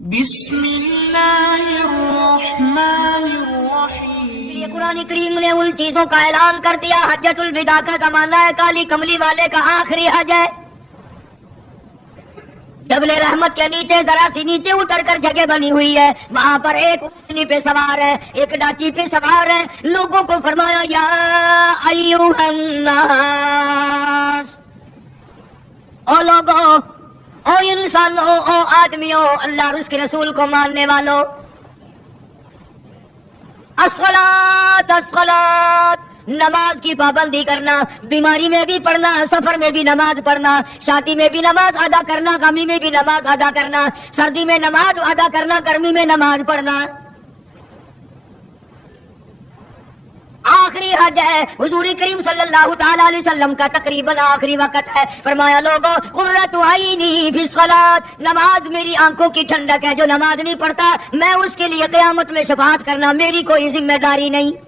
بسم اللہ الرحمن الرحیم۔ یہ قرآن کریم نے ان چیزوں کا اعلان کر دیا۔ حجۃ الوداع کا زمانہ ہے، کالی کملی والے کا آخری حج ہے۔ جبل رحمت کے نیچے ذرا سی نیچے اتر کر جگہ بنی ہوئی ہے، وہاں پر ایک اونٹنی پہ سوار ہے، ایک ڈاچی پہ سوار ہے۔ لوگوں کو فرمایا یا ایھا الناس، او لوگوں، او انسانوں، او آدمیوں، اللہ اور اس کے رسول کو ماننے والوں، الصلاۃ الصلاۃ، نماز کی پابندی کرنا، بیماری میں بھی پڑھنا، سفر میں بھی نماز پڑھنا، شادی میں بھی نماز ادا کرنا، غمی میں بھی نماز ادا کرنا، سردی میں نماز ادا کرنا، گرمی میں نماز پڑھنا۔ آخری حج ہے، حضور کریم صلی اللہ تعالی علیہ وسلم کا تقریباً آخری وقت ہے۔ فرمایا لوگوں، قرۃ عینی فی الصلاۃ، نماز میری آنکھوں کی ٹھنڈک ہے۔ جو نماز نہیں پڑھتا میں اس کے لیے قیامت میں شفاعت کرنا میری کوئی ذمہ داری نہیں۔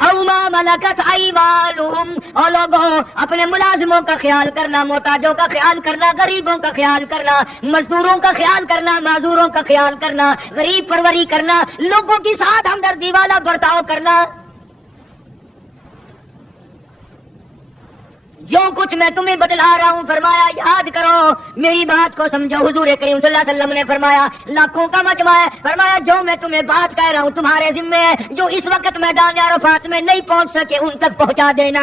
او ما ملکت ایمانہم، اور لوگوں اپنے ملازموں کا خیال کرنا، محتاجوں کا خیال کرنا، غریبوں کا خیال کرنا، مزدوروں کا خیال کرنا، معذوروں کا خیال کرنا، غریب پروری کرنا، لوگوں کے ساتھ ہمدردی والا برتاؤ کرنا۔ جو کچھ میں تمہیں بتلا رہا ہوں فرمایا یاد کرو، میری بات کو سمجھو۔ حضور کریم صلی اللہ علیہ وسلم نے فرمایا لاکھوں کا مجمع ہے، فرمایا جو میں تمہیں بات کہہ رہا ہوں تمہارے ذمہ ہے، جو اس وقت میدان عرفات میں نہیں پہنچ سکے ان تک پہنچا دینا۔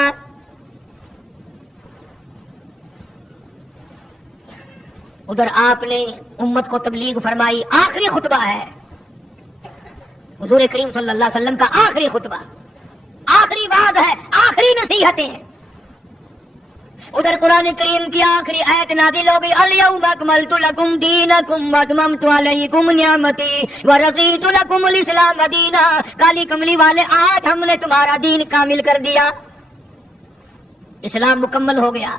ادھر آپ نے امت کو تبلیغ فرمائی، آخری خطبہ ہے حضور کریم صلی اللہ علیہ وسلم کا، آخری خطبہ، آخری وعد ہے، آخری نصیحتیں۔ ادھر قرآن کریم کی آخری آیت نازل ہو گئی، الیوم اکملت لکم دینکم واتممت علیکم نعمتی ورضیت لکم الاسلام دینا۔ کالی کملی والے، آج ہم نے تمہارا دین کامل کر دیا، اسلام مکمل ہو گیا۔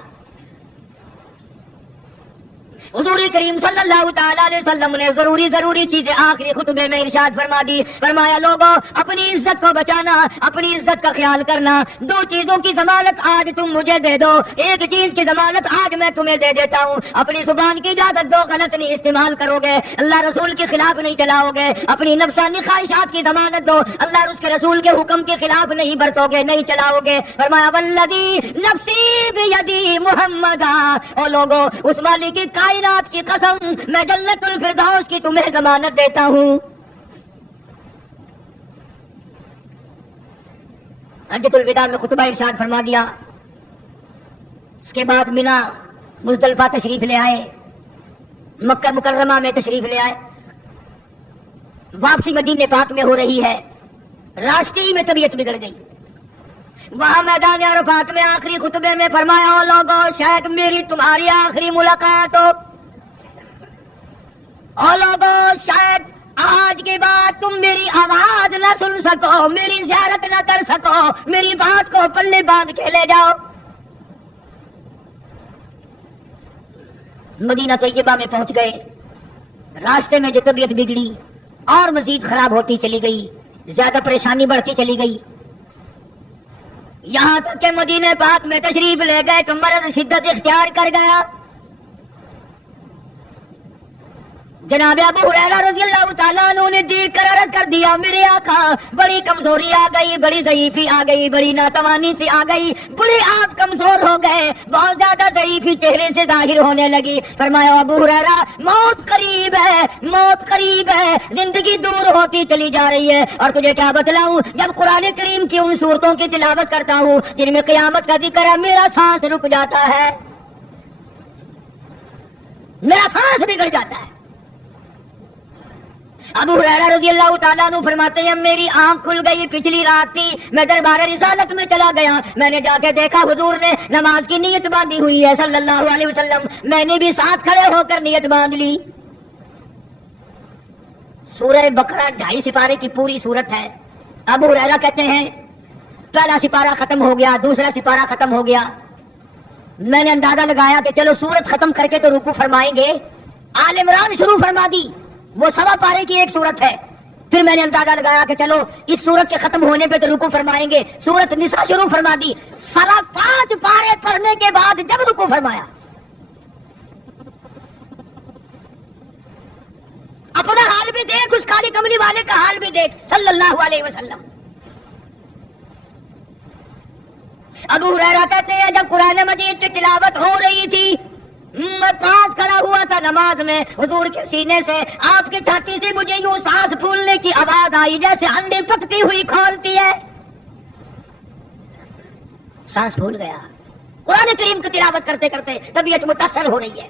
حضور کریم صلی اللہ تعالی علیہ وسلم نے ضروری چیزیں آخری خطبے میں ارشاد فرما دی۔ فرمایا لوگوں، اپنی عزت کو بچانا، اپنی عزت کا خیال کرنا۔ دو چیزوں کی ضمانت آج تم مجھے دے دو، ایک چیز کی ضمانت آج میں تمہیں دے دیتا ہوں، اپنی زبان کی اجازت دو، غلط نہیں استعمال کرو گے، اللہ رسول کے خلاف نہیں چلاؤ گے، اپنی نفسانی خواہشات کی ضمانت دو، اللہ اور اس کے رسول کے حکم کے خلاف نہیں برتو گے، نہیں چلاؤ گے۔ فرمایا والذی نفسی بیدی محمدا، او لوگوں، اس مالک کی کائنات کی قسم، میں جنت الفردوس کی تمہیں ضمانت دیتا ہوں۔ حجۃ الوداع میں خطبہ ارشاد فرما دیا، اس کے بعد مینا مزدلفہ تشریف لے آئے، مکہ مکرمہ میں تشریف لے آئے، واپسی مدینے پاک میں ہو رہی ہے، راستے ہی میں طبیعت بگڑ گئی۔ وہاں میدان عرفات میں آخری خطبے میں فرمایا او لوگوں، شاید میری تمہاری آخری ملاقات ہو، او لوگوں شاید آج کے بعد تم میری آواز نہ سن سکو، میری زیارت نہ کر سکو، میری بات کو پلے باندھ کے لے جاؤ۔ مدینہ طیبہ میں پہنچ گئے، راستے میں جو طبیعت بگڑی اور مزید خراب ہوتی چلی گئی، زیادہ پریشانی بڑھتی چلی گئی، یہاں تک کہ مدینہ پاک میں تشریف لے گئے کہ مرض شدت اختیار کر گیا۔ جناب ابو ہریرہ رضی اللہ تعالیٰ عنہ نے دیکھ کر عرض کر دیا میرے آقا، بڑی کمزوری آ گئی، بڑی ضعیفی آ گئی، بڑی ناتوانی سی آ گئی، بڑے آپ کمزور ہو گئے، بہت زیادہ ضعیفی چہرے سے ظاہر ہونے لگی۔ فرمایا ابو ہریرہ موت قریب ہے، موت قریب ہے، زندگی دور ہوتی چلی جا رہی ہے، اور تجھے کیا بتلاؤں، جب قرآن کریم کی ان صورتوں کی تلاوت کرتا ہوں جن میں قیامت کا ذکر ہے، میرا سانس رک جاتا ہے، میرا سانس بگڑ جاتا ہے۔ ابو ہریرہ رضی اللہ تعالیٰ عنہ فرماتے ہیں میری آنکھ کھل گئی، پچھلی رات تھی، میں دربار رسالت میں چلا گیا، میں نے جا کے دیکھا حضور نے نماز کی نیت باندھی ہوئی ہے صلی اللہ علیہ وسلم، میں نے بھی ساتھ کھڑے ہو کر نیت باندھ لی۔ سورہ بقرہ 2.5 سپارے کی پوری صورت ہے۔ ابو ہریرہ کہتے ہیں پہلا سپارہ ختم ہو گیا، دوسرا سپارہ ختم ہو گیا، میں نے اندازہ لگایا کہ چلو سورت ختم کر کے تو رکوع فرمائیں گے، آل عمران شروع فرما دی، وہ 1.25 پارے کی ایک صورت ہے، پھر میں نے اندازہ لگایا کہ چلو اس سورت کے ختم ہونے پہ تو رکوع فرمائیں گے، سورت نساء شروع فرما دی، 5.25 پارے پڑھنے کے بعد جب رکوع فرمایا اپنا حال بھی دیکھ، اس کالی کملی والے کا حال بھی دیکھ صلی اللہ علیہ وسلم۔ ابو ہریرہ کہتے ہیں جب قرآن مجید کی تلاوت ہو رہی تھی میں پاس کھڑا ہوا تھا نماز میں، حضور کے سینے سے آپ کی چھاتی سے مجھے یوں سانس پھولنے کی آواز آئی جیسے انڈے پکتی ہوئی کھولتی ہے، سانس پھول گیا۔ قرآن کریم کی تلاوت کرتے کرتے طبیعت متاثر ہو رہی ہے۔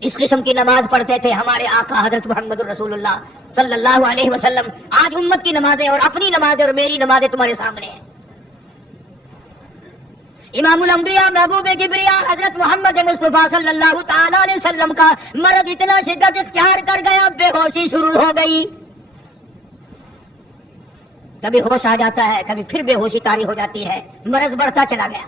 اس قسم کی نماز پڑھتے تھے ہمارے آقا حضرت محمد رسول اللہ صلی اللہ علیہ وسلم۔ آج امت کی نمازیں اور اپنی نمازیں اور میری نمازیں تمہارے سامنے ہیں۔ امام الانبیاء محبوب کبریا حضرت محمد مصطفیٰ صلی اللہ تعالی علیہ وسلم کا مرض اتنا شدت اختیار کر گیا، بے ہوشی شروع ہو گئی۔ کبھی ہوش آ جاتا ہے، کبھی پھر بے ہوشی طاری ہو جاتی ہے، مرض بڑھتا چلا گیا۔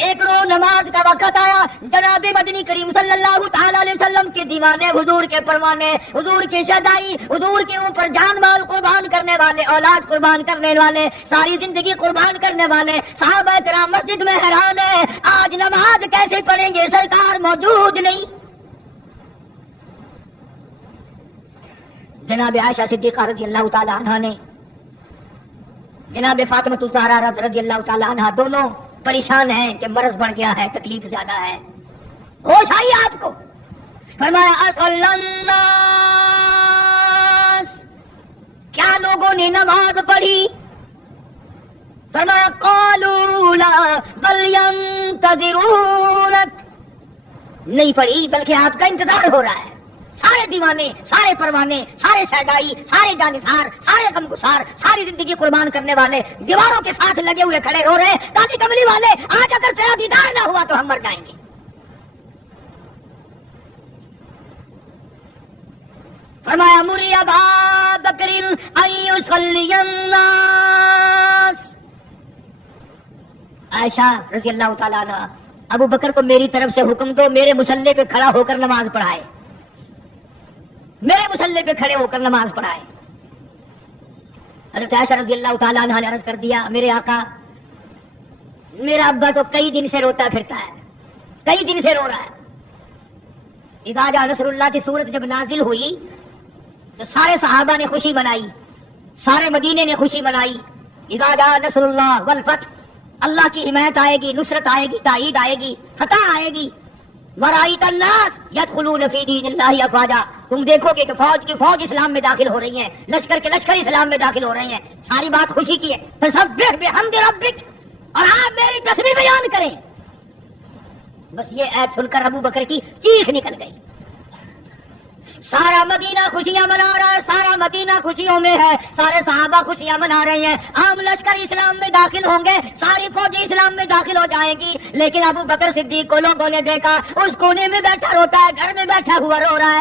ایک روز نماز کا وقت آیا، جناب مدنی کریم صلی اللہ تعالی علیہ وسلم کے دیوانے، حضور کے پروانے، حضور کی شدائی، حضور کے اوپر جان مال قربان کرنے والے، اولاد قربان کرنے والے، ساری زندگی قربان کرنے والے صحابہ کرام مسجد میں حیران ہیں، آج نماز کیسے پڑھیں گے، سرکار موجود نہیں۔ جناب عائشہ صدیقہ رضی اللہ تعالی عنہا نے، جناب فاطمہ الزہرا رضی اللہ تعالی عنہا دونوں پریشان ہیں کہ مرض بڑھ گیا ہے، تکلیف زیادہ ہے۔ ہوش آئی آپ کو؟ فرمایا اصل الناس، کیا لوگوں نے نماز پڑھی؟ فرمایا قالوا لا بل ينتظرونك، نہیں پڑھی بلکہ آپ کا انتظار ہو رہا ہے۔ سارے دیوانے، سارے پروانے، سارے سیدائی، سارے جانثار، سارے غمگسار، ساری زندگی قربان کرنے والے دیواروں کے ساتھ لگے ہوئے کھڑے ہو رہے ہیں، کالی کملی والے آج اگر تیرا دیدار نہ ہوا تو ہم مر جائیں گے۔ فرمایا مری ابا بکر ان یصلی الناس، عائشہ رضی اللہ تعالیٰ عنہ ابو بکر کو میری طرف سے حکم دو، میرے مصلی پہ کھڑا ہو کر نماز پڑھائے، میرے مصلی پہ کھڑے ہو کر نماز پڑھائے۔ حضرت عائشہ رضی اللہ تعالیٰ عنہ نے عرض کر دیا میرے آقا، میرا ابا تو کئی دن سے روتا پھرتا ہے، کئی دن سے رو رہا ہے۔ اذا جاء نصر اللہ کی صورت جب نازل ہوئی تو سارے صحابہ نے خوشی منائی، سارے مدینے نے خوشی منائی۔ اذا جاء نصر اللہ والفتح، اللہ کی حمایت آئے گی، نصرت آئے گی، تائید آئے گی، فتح آئے گی۔ ورائیت الناس یدخلون فی دین اللہ افواجا، تم دیکھو گے کہ فوج کی فوج اسلام میں داخل ہو رہی ہیں، لشکر کے لشکر اسلام میں داخل ہو رہے ہیں۔ ساری بات خوشی کی ہے۔ فسبح بحمد ربک، اور آپ میری تسبیح بیان کریں۔ بس یہ ایت سن کر ابو بکر کی چیخ نکل گئی۔ سارا مدینہ خوشیاں منا رہا ہے، سارا مدینہ خوشیوں میں ہے، سارے صحابہ خوشیاں منا رہے ہیں، عام لشکر اسلام میں داخل ہوں گے، ساری فوجی اسلام میں داخل ہو جائیں گی۔ لیکن ابو بکر صدیق کو لوگوں نے دیکھا اس کونے میں بیٹھا روتا ہے، گھر میں بیٹھا ہوا رو رہا ہے۔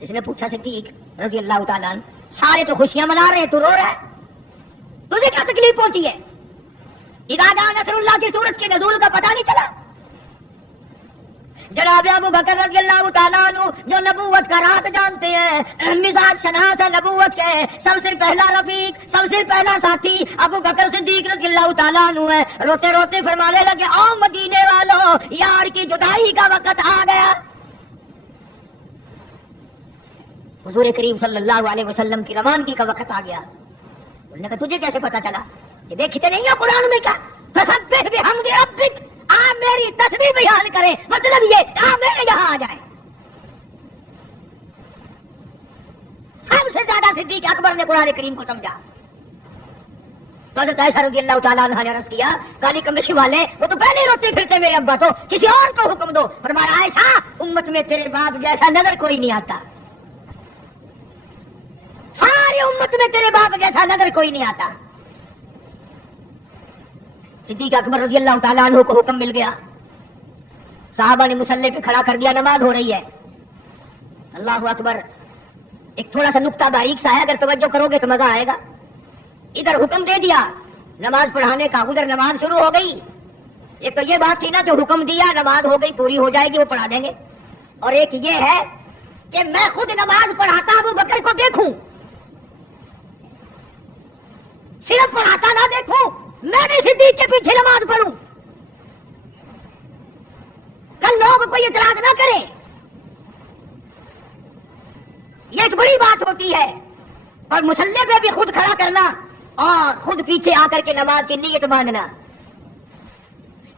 اس نے پوچھا صدیق رضی اللہ تعالیٰ عنہ، سارے تو خوشیاں منا رہے ہیں، تو رو رہا ہے، تجھے کیا تکلیف پہنچی ہے؟ اذا جاء نصر اللہ کی صورت کے نزول کا پتہ نہیں چلا؟ جناب ابو بکر رضی اللہ تعالیٰ عنہ جو نبوت کا راز جانتے ہیں، مزاج شناس ہے نبوت کے، سب سے پہلا رفیق، سب سے پہلا ساتھی ابو بکر صدیق رضی اللہ تعالیٰ عنہ ہے۔ روتے روتے فرمانے لگے آؤ مدینے والوں، یار کی جدائی کا وقت آ گیا۔ حضور کریم صلی اللہ علیہ وسلم کی روانگی کا وقت آ گیا۔ انہوں نے کہا تجھے کیسے پتا چلا؟ یہ دیکھتے نہیں ہو قرآن میں کیا؟ فسبح بحمد ربک، آپ میری تسبیح بیان کریں، مطلب یہ آپ میرے یہاں آ جائیں۔ سب سے زیادہ صدیق اکبر نے قرآن کریم کو سمجھا۔ تو حضرت عائشہ رضی اللہ تعالیٰ عنہ نے عرض کیا کالی کملی والے وہ تو پہلے روتے پھرتے میرے ابا، تو کسی اور کو حکم دو۔ فرمایا عائشہ امت میں تیرے باپ جیسا نظر کوئی نہیں آتا، ساری امت میں تیرے باپ جیسا نظر کوئی نہیں آتا۔ صدیق اکبر رضی اللہ تعالیٰ عنہ کو حکم مل گیا، صحابہ نے مصلی پہ کھڑا کر دیا، نماز ہو رہی ہے۔ اللہ اکبر، ایک تھوڑا سا نقطہ باریک سا ہے، اگر توجہ کرو گے تو مزہ آئے گا۔ ادھر حکم دے دیا نماز پڑھانے کا، ادھر نماز شروع ہو گئی۔ ایک تو یہ بات تھی نا کہ حکم دیا، نماز ہو گئی، پوری ہو جائے گی، وہ پڑھا دیں گے، اور ایک یہ ہے کہ میں خود نماز پڑھاتا ابو بکر کو دیکھوں، صرف پڑھاتا نہ دیکھوں، میں بھی صدیق کے پیچھے نماز پڑھوں۔ کوئی اعتراض نہ کرے. یہ ایک بڑی بات ہوتی ہے. اور مصلی پہ بھی خود کھڑا کرنا اور خود پیچھے آ کر کے نماز کی نیت باندھنا.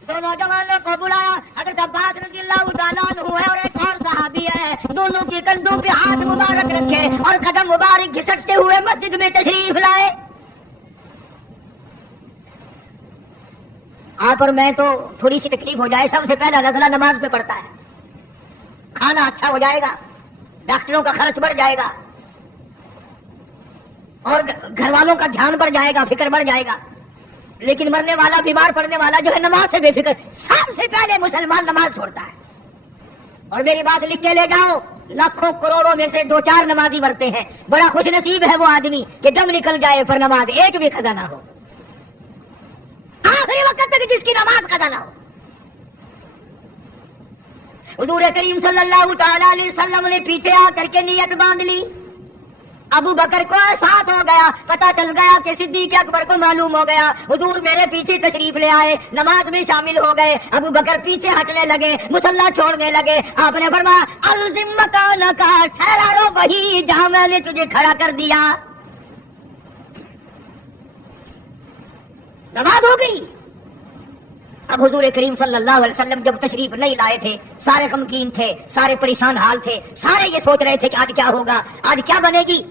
دو نوجوانوں کو بلایا، حضرت عباس رضی اللہ تعالیٰ عنہ ہے اور ایک اور صحابی ہے. دونوں کے کندھوں پہ ہاتھ مبارک رکھے اور قدم مبارک گھسٹتے ہوئے مسجد میں تشریف لائے. آپ اور میں تو تھوڑی سی تکلیف ہو جائے سب سے پہلا نزلہ نماز پہ پڑتا ہے. کھانا اچھا ہو جائے گا، ڈاکٹروں کا خرچ بڑھ جائے گا اور گھر والوں کا دھیان بڑھ جائے گا، فکر بڑھ جائے گا. لیکن مرنے والا، بیمار پڑنے والا جو ہے نماز سے بے فکر. سب سے پہلے مسلمان نماز چھوڑتا ہے. اور میری بات لکھ کے لے جاؤ، لاکھوں کروڑوں میں سے 2-4 نمازی مرتے ہیں. بڑا خوش نصیب ہے وہ آدمی کہ دم نکل جائے پر نماز ایک بھی قضا نہ ہو، آخری وقت تک جس کی نماز قضا نہ ہو. حضور کریم صلی اللہ تعالی علیہ وسلم نے پیچھے آ کر کے نیت باندھ لی. ابو بکر کو احساس ہو گیا، پتہ چل گیا کہ صدیق اکبر کو معلوم ہو گیا. حضور میرے پیچھے تشریف لے آئے، نماز میں شامل ہو گئے. ابو بکر پیچھے ہٹنے لگے، مصلی چھوڑنے لگے. آپ نے فرمایا الزم مکانک، ٹھہرا رہو وہی جہاں میں نے تجھے کھڑا کر دیا. نماز ہو گئی. اب حضور کریم صلی اللہ علیہ وسلم جب تشریف نہیں لائے تھے، سارے غمگین تھے، سارے پریشان حال تھے، سارے یہ سوچ رہے تھے کہ آج کیا ہوگا، آج کیا بنے گی.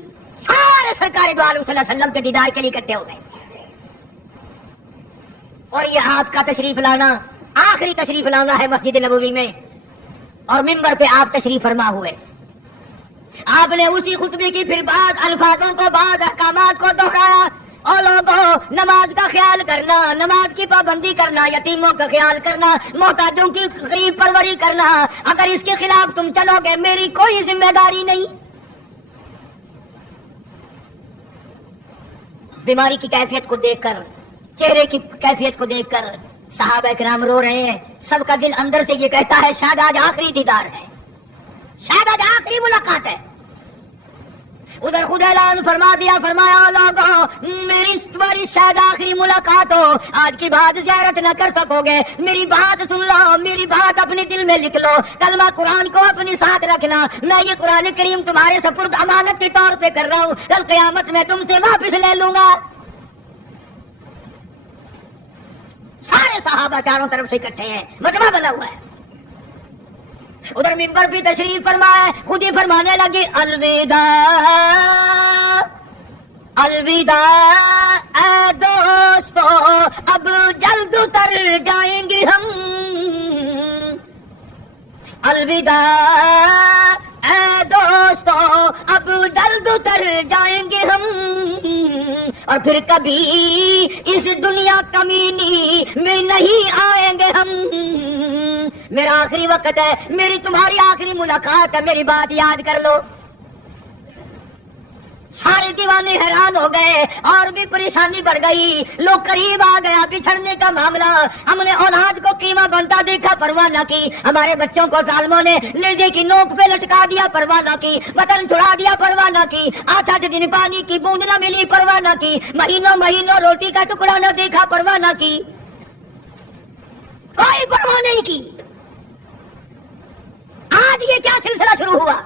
سارے سرکار دو عالم صلی اللہ علیہ وسلم کے دیدار کے لیے اکٹھے ہو گئے. اور یہ آپ کا تشریف لانا، آخری تشریف لانا ہے مسجد نبوی میں، اور منبر پہ آپ تشریف فرما ہوئے. آپ نے اسی خطبے کی پھر بعد الفاظوں کو، بعد احکامات کو دوہرایا. اور لوگوں، نماز کا خیال کرنا، نماز کی پابندی کرنا، یتیموں کا خیال کرنا، محتاجوں کی غریب پروری کرنا، اگر اس کے خلاف تم چلو گے میری کوئی ذمہ داری نہیں. بیماری کی کیفیت کو دیکھ کر، چہرے کی کیفیت کو دیکھ کر صحابہ کرام رو رہے ہیں. سب کا دل اندر سے یہ کہتا ہے شاید آج آخری دیدار ہے، شاید آج آخری ملاقات ہے. ادھر خود اعلان فرما دیا، فرمایا لوگوں میری تمہاری شاید آخری ملاقات ہو، آج کی بات زیارت نہ کر سکو گے، میری بات سن لو، میری بات اپنے دل میں لکھ لو، کلمہ قرآن کو اپنے ساتھ رکھنا. میں یہ قرآن کریم تمہارے سپرد امانت کے طور پہ کر رہا ہوں، کل قیامت میں تم سے واپس لے لوں گا. سارے صحابہ چاروں طرف سے اکٹھے ہیں، مجمع بنا ہوا ہے. ادھر منبر بھی تشریف فرمائے، خود ہی فرمانے لگے الوداع الوداع اے دوستو اب جلد اتر جائیں گے ہم. الوداع اے دوستو اب جلد اتر جائیں گے ہم، اور پھر کبھی اس دنیا کمینی میں نہیں آئیں گے ہم. میرا آخری وقت ہے، میری تمہاری آخری ملاقات ہے، میری بات یاد کر لو. سارے دیوانے حیران ہو گئے اور بھی پریشانی بڑھ گئی. لوگ قریب آ گیا، بچھڑنے کا معاملہ. ہم نے اولاد کو قیمہ بنتا دیکھا، پرواہ نہ کی. ہمارے بچوں کو ظالموں نے نیزے کی نوک پہ لٹکا دیا، پرواہ نہ کی. وطن چھڑا دیا، پرواہ نہ کی. 8 دن پانی کی بوند نہ ملی، پرواہ نہ کی. مہینوں مہینوں روٹی کا ٹکڑا نہ دیکھا، پرواہ نہ کی. کوئی پرواہ نہیں کی. آج یہ کیا سلسلہ شروع ہوا؟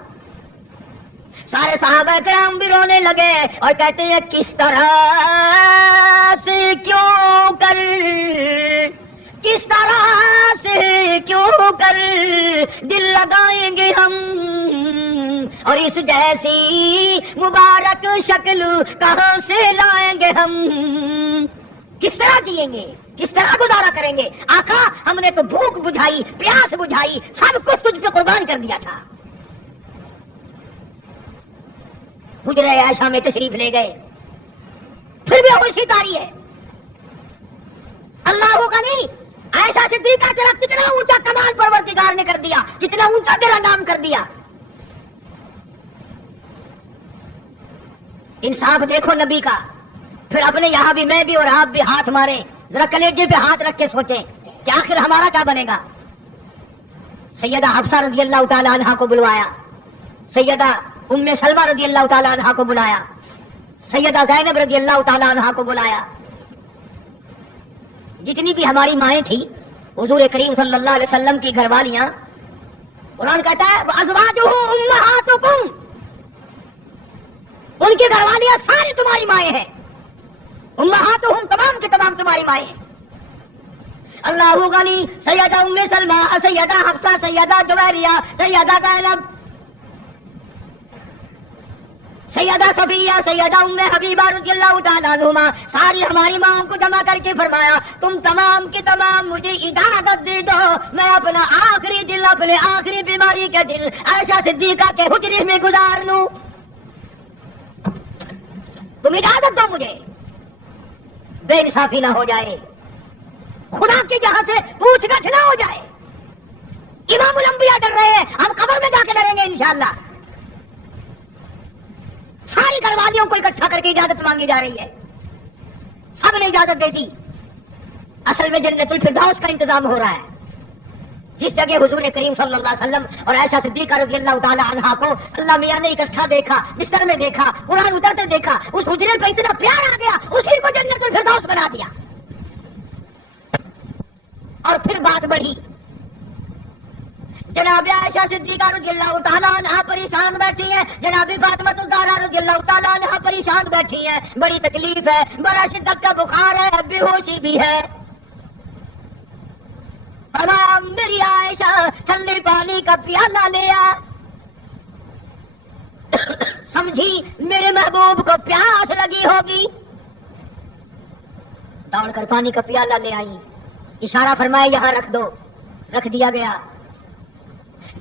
سارے صحابہ کرام بھی رونے لگے اور کہتے ہیں کس طرح سے کیوں کر، کس طرح سے کیوں کر دل لگائیں گے ہم، اور اس جیسی مبارک شکل کہاں سے لائیں گے ہم. کس طرح جئیں گے، کس طرح گزارا کریں گے؟ آقا ہم نے تو بھوک بجھائی، پیاس بجھائی، سب کچھ تجھ پہ قربان کر دیا تھا. حجرہ عائشہ میں تشریف لے گئے، پھر بھی خوشی تاری ہے. اللہ کا نہیں، عائشہ صدیقہ تیرا کتنا اونچا کمال پروردگار نے کر دیا، کتنا اونچا تیرا نام کر دیا. انصاف دیکھو نبی کا. پھر اپنے یہاں بھی میں بھی اور آپ بھی ہاتھ مارے، ذرا کلیجے پہ ہاتھ رکھ کے سوچیں کہ آخر ہمارا کیا بنے گا. سیدہ حفصہ رضی اللہ تعالی عنہا کو بلوایا، سیدہ ام سلمہ رضی اللہ تعالی عنہا کو بلایا، سیدہ زینب رضی اللہ تعالی عنہا کو بلایا. جتنی بھی ہماری مائیں تھیں، حضور کریم صلی اللہ علیہ وسلم کی گھر والیاں، قرآن کہتا ہے وَأَزْوَاجُهُ أُمَّهَاتُكُمْ، ان کی گھر والیاں ساری تمہاری مائیں ہیں. امہاتہم تمام کے تمام تمہاری مائیں ہیں. اللہ غنی، سیدہ ام سلمہ، سیدہ حفصہ، سیدہ جویریہ، سیدہ زینب، سیدہ صفیہ، سیدہ ام حبیبہ رضی اللہ تعالیٰ عنہما، ساری ہماری ماں کو جمع کر کے فرمایا تم تمام کے تمام مجھے اجازت دے دو میں اپنا آخری دل، اپنے آخری بیماری کا دل عائشہ صدیقہ کے حجرے میں گزار لوں. تم اجازت دو مجھے، بے انصافی نہ ہو جائے، خدا کے جہاں سے پوچھ گچھ نہ ہو جائے. امام الانبیاء ڈر رہے ہیں، ہم قبر میں جا کے ڈریں گے انشاءاللہ. ساری گھر والیوں کو اکٹھا کر کے اجازت مانگی جا رہی ہے، سب نے اجازت دے دی. اصل میں جنت الفردوس کا انتظام ہو رہا ہے، جس جگہ حضور کریم صلی اللہ علیہ وسلم اور عائشہ صدیقہ رضی اللہ تعالی عنہا کو اللہ میاں نے اکٹھا دیکھا، بستر میں دیکھا، قرآن اترتے دیکھا، اس حجرے پہ اتنا پیار آ گیا، اسی کو جنت الفردوس بنا دیا. اور پھر بات بڑھی، جناب عائشہ صدیقہ رضی اللہ تعالیٰ عنہا پریشان بیٹھی ہیں، جناب فاطمہ الزہرا رضی اللہ تعالیٰ عنہا پریشان بیٹھی ہیں، بڑی تکلیف ہے، بڑا شدت کا بخار ہے، بے ہوشی بھی ہے. فرمایا میری عائشہ ٹھنڈے پانی کا پیالہ لیا، سمجھی میرے محبوب کو پیاس لگی ہوگی، دوڑ کر پانی کا پیالہ لے آئی، اشارہ فرمایا یہاں رکھ دو، رکھ دیا گیا.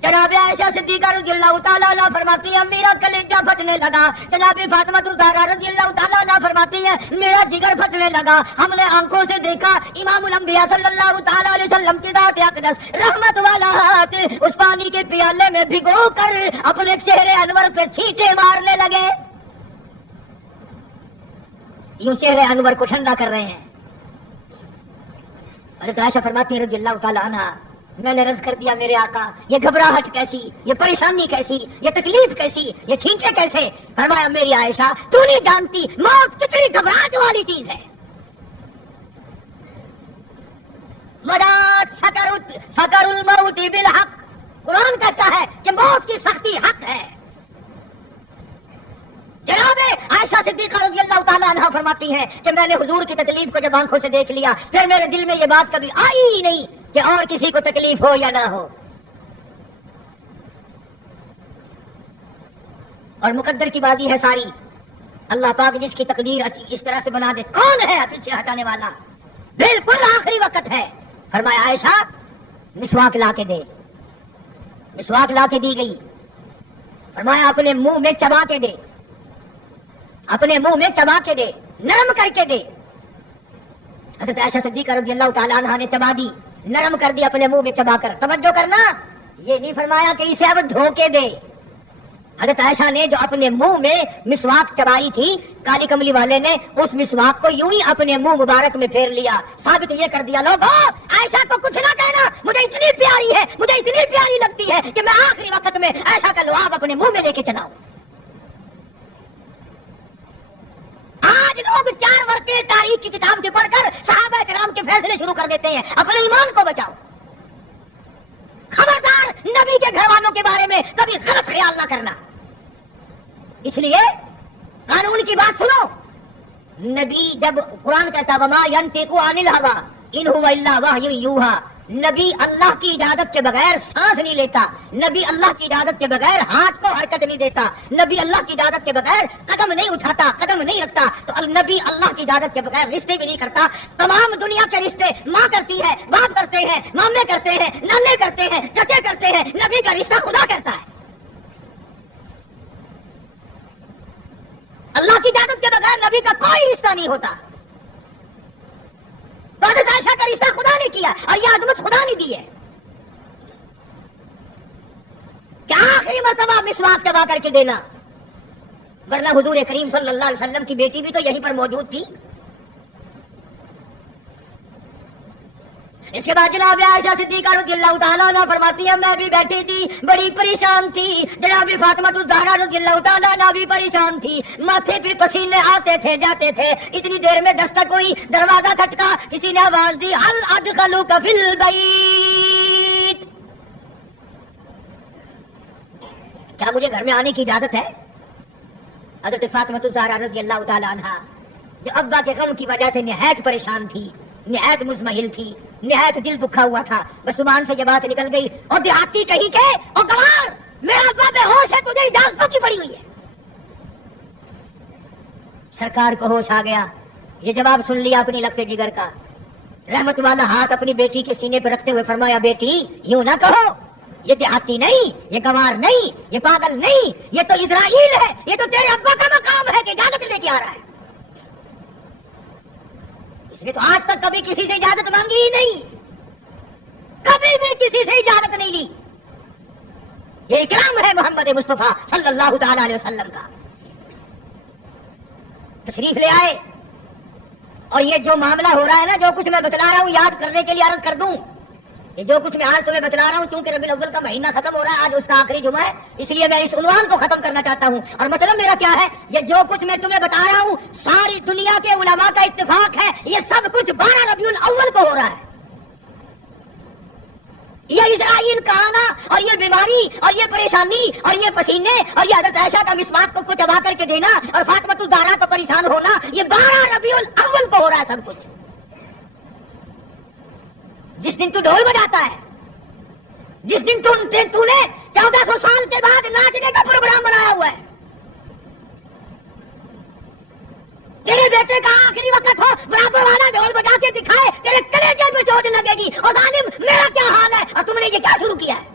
جناب عائشہ صدیقہ رضی اللہ تعالیٰ عنہ فرماتی ہیں میرا کلیجہ پھٹنے لگا. جناب فاطمہ الزہرا رضی اللہ تعالیٰ عنہ فرماتی ہیں میرا جگر پھٹنے لگا. ہم نے آنکھوں سے دیکھا امام الانبیاء صلی اللہ تعالیٰ علیہ وسلم کی ذات اقدس رحمت والا ہاتھ اس پانی کے پیالے میں بھگو کر اپنے چہرے انور پہ چھینٹے مارنے لگے، یوں چہرے انور کو ٹھنڈا کر رہے ہیں. حضرت عائشہ فرماتی ہیں رضی اللہ تعالیٰ عنہ میں نے عرض کر دیا میرے آقا یہ گھبراہٹ کیسی، یہ پریشانی کیسی، یہ تکلیف کیسی، یہ چھینٹے کیسے؟ فرمایا میری عائشہ تو نہیں جانتی موت کتنی گھبراہٹ والی چیز ہے. سکر الموت بالحق، قرآن کہتا ہے کہ موت کی سختی حق ہے. جناب عائشہ صدیقہ رضی اللہ تعالیٰ عنہ فرماتی ہیں کہ میں نے حضور کی تکلیف کو جب آنکھوں سے دیکھ لیا پھر میرے دل میں یہ بات کبھی آئی ہی نہیں کہ اور کسی کو تکلیف ہو یا نہ ہو. اور مقدر کی بازی ہے ساری، اللہ پاک جس کی تقدیر اس طرح سے بنا دے کون ہے پیچھے ہٹانے والا؟ بالکل آخری وقت ہے. فرمایا عائشہ مسواک لا کے دے، مسواک لا کے دی گئی. فرمایا اپنے منہ میں چبا کے دے، اپنے منہ میں چبا کے دے، نرم کر کے دے. حضرت عائشہ صدیقہ رضی اللہ تعالیٰ عنہا نے چبا دی، نرم کر دی اپنے منہ میں چبا کر. توجہ کرنا، یہ نہیں فرمایا کہ اسے اب دھو کے دے. حضرت عائشہ نے جو اپنے منہ میں مسواک چبائی تھی کالی کملی والے نے اس مسواک کو یوں ہی اپنے منہ مبارک میں پھیر لیا. ثابت یہ کر دیا لوگوں عائشہ کو کچھ نہ کہنا، مجھے اتنی پیاری ہے، مجھے اتنی پیاری لگتی ہے کہ میں آخری وقت میں عائشہ کا لعاب اپنے منہ میں لے کے چلاؤں. آج لوگ 4 ورقے تاریخ کی کتاب کے پڑھ کر صحابہ کرام کے فیصلے شروع کر دیتے ہیں. اپنے ایمان کو بچاؤ، خبردار نبی کے گھر والوں کے بارے میں کبھی غلط خیال نہ کرنا. اس لیے قانون کی بات سنو، نبی جب قرآن کہتا وما ينطق عن الهوى ان هو الا وحی یوحى، نبی اللہ کی اجازت کے بغیر سانس نہیں لیتا، نبی اللہ کی اجازت کے بغیر ہاتھ کو حرکت نہیں دیتا، نبی اللہ کی اجازت کے بغیر قدم نہیں اٹھاتا، قدم نہیں رکھتا. تو نبی اللہ کی اجازت کے بغیر رشتے بھی نہیں کرتا. تمام دنیا کے رشتے ماں کرتی ہے، باپ کرتے ہیں، مامے کرتے ہیں، نانے کرتے ہیں، چچے کرتے ہیں، نبی کا رشتہ خدا کرتا ہے. اللہ کی اجازت کے بغیر نبی کا کوئی رشتہ نہیں ہوتا. حضرت عائشہ کا رشتہ خدا نے کیا اور یہ عظمت خدا نے دی ہے. کیا آخری مرتبہ مسواک چبا کر کے دینا، ورنہ حضور کریم صلی اللہ علیہ وسلم کی بیٹی بھی تو یہیں پر موجود تھی. اس کے بعد جناب عائشہ صدیقہ رضی اللہ تعالیٰ عنہ فرماتی ہے میں بھی بیٹھی تھی، بڑی پریشان تھی. جناب فاطمہ الزہرا رضی اللہ تعالیٰ عنہ بھی پریشان تھی، ماتھے پہ پسینے آتے تھے جاتے تھے. اتنی دیر میں دستک ہوئی، دروازہ کھٹکا، کسی نے آواز دی هل ادخلوک فی البیت. کیا مجھے گھر میں آنے کی اجازت ہے؟ حضرت فاطمہ الزہرا رضی اللہ تعالی عنہا جو ابا کے غم کی وجہ سے نہایت پریشان تھی، نہایت مزمحل تھی، نہایت دل دکھا ہوا تھا، بس زبان سے یہ بات نکل گئی، اور دیہاتی کہیں کہ اور گوار میرا ابا بے ہوش ہے، تجھے اجازتوں کی پڑی ہوئی ہے۔ سرکار کو ہوش آ گیا، یہ جواب سن لیا اپنی لگتے جگر کا، رحمت والا ہاتھ اپنی بیٹی کے سینے پہ رکھتے ہوئے فرمایا بیٹی یوں نہ کہو، یہ دیہاتی نہیں، یہ گوار نہیں، یہ پاگل نہیں، یہ تو اسرائیل ہے، یہ تو تیرے ابا کا مقام ہے کہ اجازت لے کے آ رہا ہے۔ اس نے تو آج تک کبھی کسی سے اجازت مانگی ہی نہیں، کبھی بھی کسی سے اجازت نہیں لی۔ یہ اکرام ہے محمد مصطفیٰ صلی اللہ تعالی علیہ وسلم کا۔ تشریف لے آئے، اور یہ جو معاملہ ہو رہا ہے نا، جو کچھ میں بتلا رہا ہوں یاد کرنے کے لیے عرض کر دوں، یہ جو کچھ میں آج تمہیں بتلا رہا ہوں، چونکہ ربیع الاول کا مہینہ ختم ہو رہا ہے، آج اس کا آخری جمعہ ہے، اس لیے میں اس عنوان کو ختم کرنا چاہتا ہوں۔ اور مطلب میرا کیا ہے، یہ جو کچھ میں تمہیں بتا رہا ہوں ساری دنیا کے علماء کا اتفاق ہے، یہ سب کچھ 12 ربیع الاول کو ہو رہا ہے۔ یہ اسرائیل کا آنا اور یہ بیماری اور یہ پریشانی اور یہ پسینے اور یہ حضرت عائشہ کا مسواک کو چبا کر کے دینا اور فاطمہ الزہرا کا پریشان ہونا، یہ 12 ربیع الاول کو ہو رہا ہے سب کچھ۔ جس دن تو ڈھول بجاتا ہے، جس دن تو نے 1400 سال کے بعد ناچنے کا پروگرام بنایا ہوا ہے، تیرے بیٹے کا آخری وقت ہو، برابر والا ڈھول بجا کے دکھائے، تیرے کلیجے پہ چوٹ لگے گی، اور ظالم میرا کیا حال ہے، اور تم نے یہ کیا شروع کیا ہے؟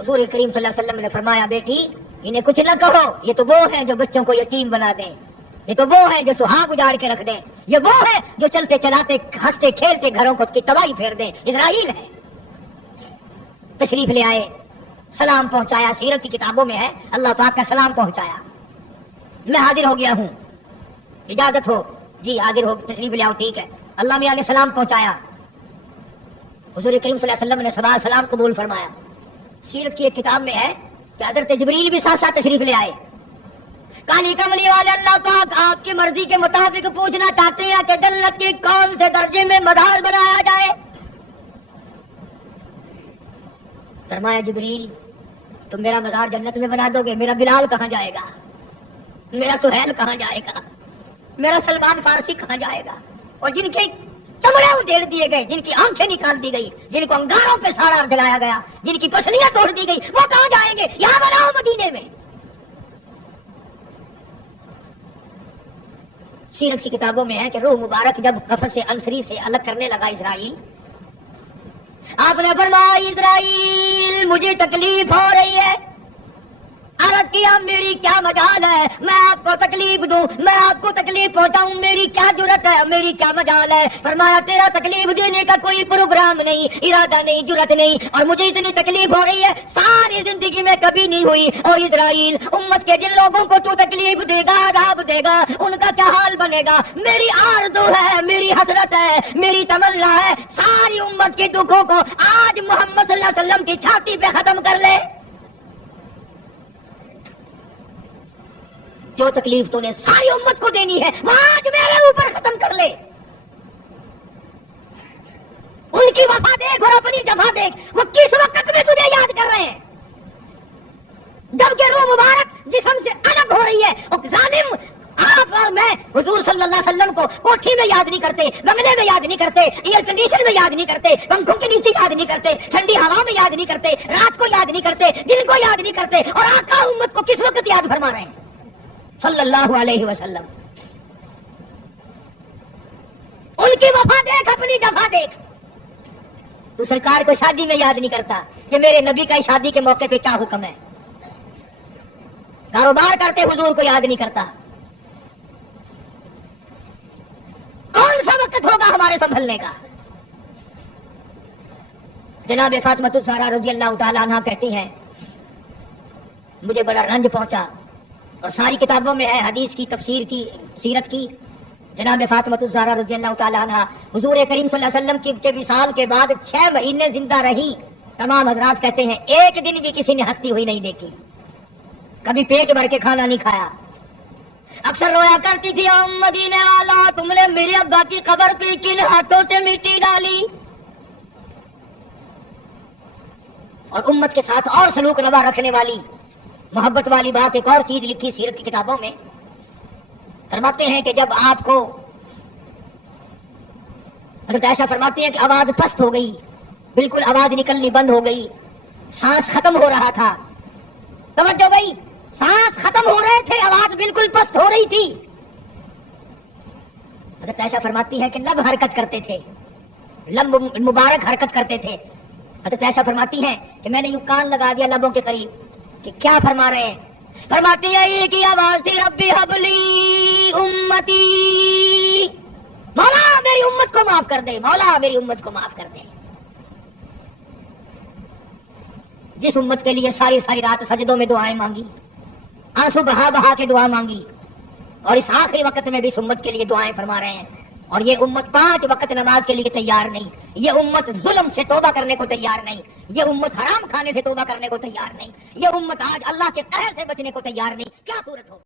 حضور کریم صلی اللہ علیہ وسلم نے فرمایا بیٹی انہیں کچھ نہ کہو، یہ تو وہ ہیں جو بچوں کو یتیم بنا دیں، یہ تو وہ ہیں جو سہاگ اجاڑ کے رکھ دیں، یہ وہ ہیں جو چلتے چلاتے ہنستے کھیلتے گھروں کو کی تباہی پھیر دیں، اسرائیل ہے۔ تشریف لے آئے، سلام پہنچایا، سیرت کی کتابوں میں ہے اللہ پاک کا سلام پہنچایا۔ میں حاضر ہو گیا ہوں، اجازت ہو؟ جی حاضر ہو، تشریف لے آؤ، ٹھیک ہے۔ اللہ میاں نے سلام پہنچایا، حضور کریم صلی اللہ علیہ وسلم نے سبا سلام قبول فرمایا۔ سیرت کی ایک کتاب میں ہے کہ حضرت جبریل بھی ساتھ ساتھ تشریف لے آئے۔ کالی کملی والے اللہ پاک آپ کی مرضی کے مطابق پوچھنا چاہتے ہیں کہ جنت کے کون سے درجے میں مدار بنایا جائے؟ فرمایا جبریل تم میرا مزار جنت میں بنا دو گے، میرا بلال کہاں جائے گا، میرا سہیل کہاں جائے گا، میرا سلمان فارسی کہاں جائے گا؟ اور جن کے چمڑے ادھیڑ دیے گئے، جن کی آنکھیں نکال دی گئی، جن کو انگاروں پہ سارا جلایا گیا، جن کی پسلیاں توڑ دی گئی، وہ کہاں جائیں گے؟ یہاں بناؤ مدینے میں۔ سیرت کی کتابوں میں ہے کہ روح مبارک جب قفس عنصری سے الگ کرنے لگا اسرائیل، آپ نے فرمایا اسرائیل مجھے تکلیف ہو رہی ہے۔ عرض کیا میری کیا مجال ہے میں آپ کو تکلیف دوں، میں آپ کو تکلیف پہنچاؤں، میری کیا جرت ہے، میری کیا مجال ہے؟ فرمایا تیرا تکلیف دینے کا کوئی پروگرام نہیں، ارادہ نہیں، جرت نہیں، اور مجھے اتنی تکلیف ہو رہی ہے ساری زندگی میں کبھی نہیں ہوئی۔ اور اسرائیل امت کے جن لوگوں کو تو تکلیف دے گا، عذاب دے گا، ان کا کیا حال بنے گا؟ میری آرزو ہے، میری حسرت ہے، میری تمنا ہے ساری امت کے دکھوں کو آج محمد صلی اللہ علیہ وسلم کی چھاتی پہ ختم کر لے۔ جو تکلیف تو نے ساری امت کو دینی ہے وہ آج میرے اوپر ختم کر لے۔ ان کی وفا دیکھ اور اپنی جفا دیکھ، وہ کس وقت میں تجھے یاد کر رہے ہیں جبکہ روح مبارک جسم سے الگ ہو رہی ہے۔ اور ظالم آپ اور میں حضور صلی اللہ علیہ وسلم کو کوٹھی میں یاد نہیں کرتے، بنگلے میں یاد نہیں کرتے، ایئر کنڈیشن میں یاد نہیں کرتے، پنکھوں کے نیچے یاد نہیں کرتے، ٹھنڈی ہوا میں یاد نہیں کرتے، رات کو یاد نہیں کرتے، دن کو یاد نہیں کرتے، اور آقا امت کو کس وقت یاد فرما رہے ہیں صلی اللہ علیہ وسلم۔ ان کی وفا دیکھ، اپنی جفا دیکھ۔ تو سرکار کو شادی میں یاد نہیں کرتا کہ میرے نبی کا شادی کے موقع پہ کیا حکم ہے، کاروبار کرتے حضور کو یاد نہیں کرتا۔ کون سا وقت ہوگا ہمارے سنبھلنے کا؟ جناب فاطمہ الزہرا رضی اللہ تعالی عنہا کہتی ہیں مجھے بڑا رنج پہنچا، اور ساری کتابوں میں ہے حدیث کی، تفسیر کی، سیرت کی۔ جناب فاطمہ الزہرا رضی اللہ تعالی عنہا حضور کریم صلی اللہ علیہ وسلم کے وصال کے بعد 6 مہینے زندہ رہی۔ تمام حضرات کہتے ہیں ایک دن بھی کسی نے ہنستی ہوئی نہیں دیکھی، کبھی پیٹ بھر کے کھانا نہیں کھایا۔ اکثر رویا کرتی تھی مدینے والا تم نے میرے ابا کی قبر پہ کن ہاتھوں سے مٹی ڈالی؟ اور امت کے ساتھ اور سلوک روا رکھنے والی محبت والی بات ایک اور چیز لکھی سیرت کی کتابوں میں، فرماتے ہیں کہ جب آپ کو حضرت عائشہ فرماتی ہیں کہ آواز پست ہو گئی، بالکل آواز نکلنی بند ہو گئی، سانس ختم ہو رہا تھا، توجہ گئی، سانس ختم ہو رہے تھے، آواز بالکل پست ہو رہی تھی۔ حضرت عائشہ فرماتی ہے کہ لب حرکت کرتے تھے، لب مبارک حرکت کرتے تھے۔ حضرت عائشہ فرماتی ہیں کہ میں نے یوں کان لگا دیا لبوں کے قریب کہ کیا فرما رہے ہیں۔ فرماتی ہے یہ کی آواز تھی، ربی حبلی امتی، مولا میری امت کو معاف کر دے، مولا میری امت کو معاف کر دے۔ جس امت کے لیے ساری ساری رات سجدوں میں دعائیں مانگی، آنسو بہا بہا کے دعا مانگی، اور اس آخری وقت میں بھی اس امت کے لیے دعائیں فرما رہے ہیں، اور یہ امت 5 وقت نماز کے لیے تیار نہیں، یہ امت ظلم سے توبہ کرنے کو تیار نہیں، یہ امت حرام کھانے سے توبہ کرنے کو تیار نہیں، یہ امت آج اللہ کے قہر سے بچنے کو تیار نہیں، کیا صورت ہو۔